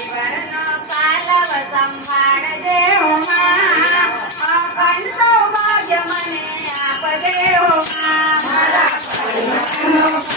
પરિવારનો પાલવ સંભાળજે હો માં અખંડ સૌભાગ્ય મને આપજે હો માં મારા પરિવારનો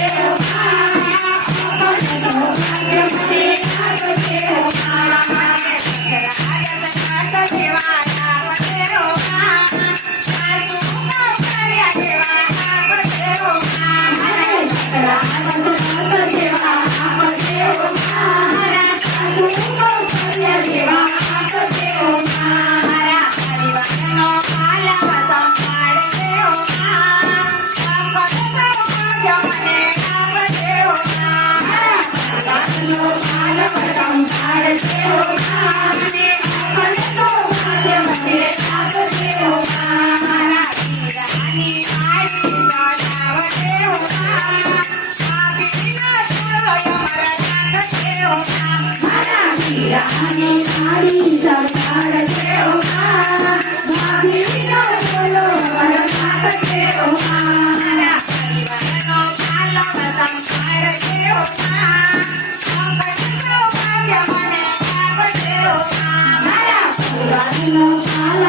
Yeah. Hello,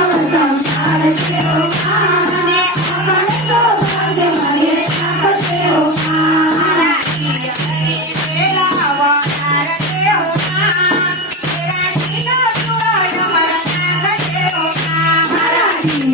you.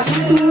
Thank you.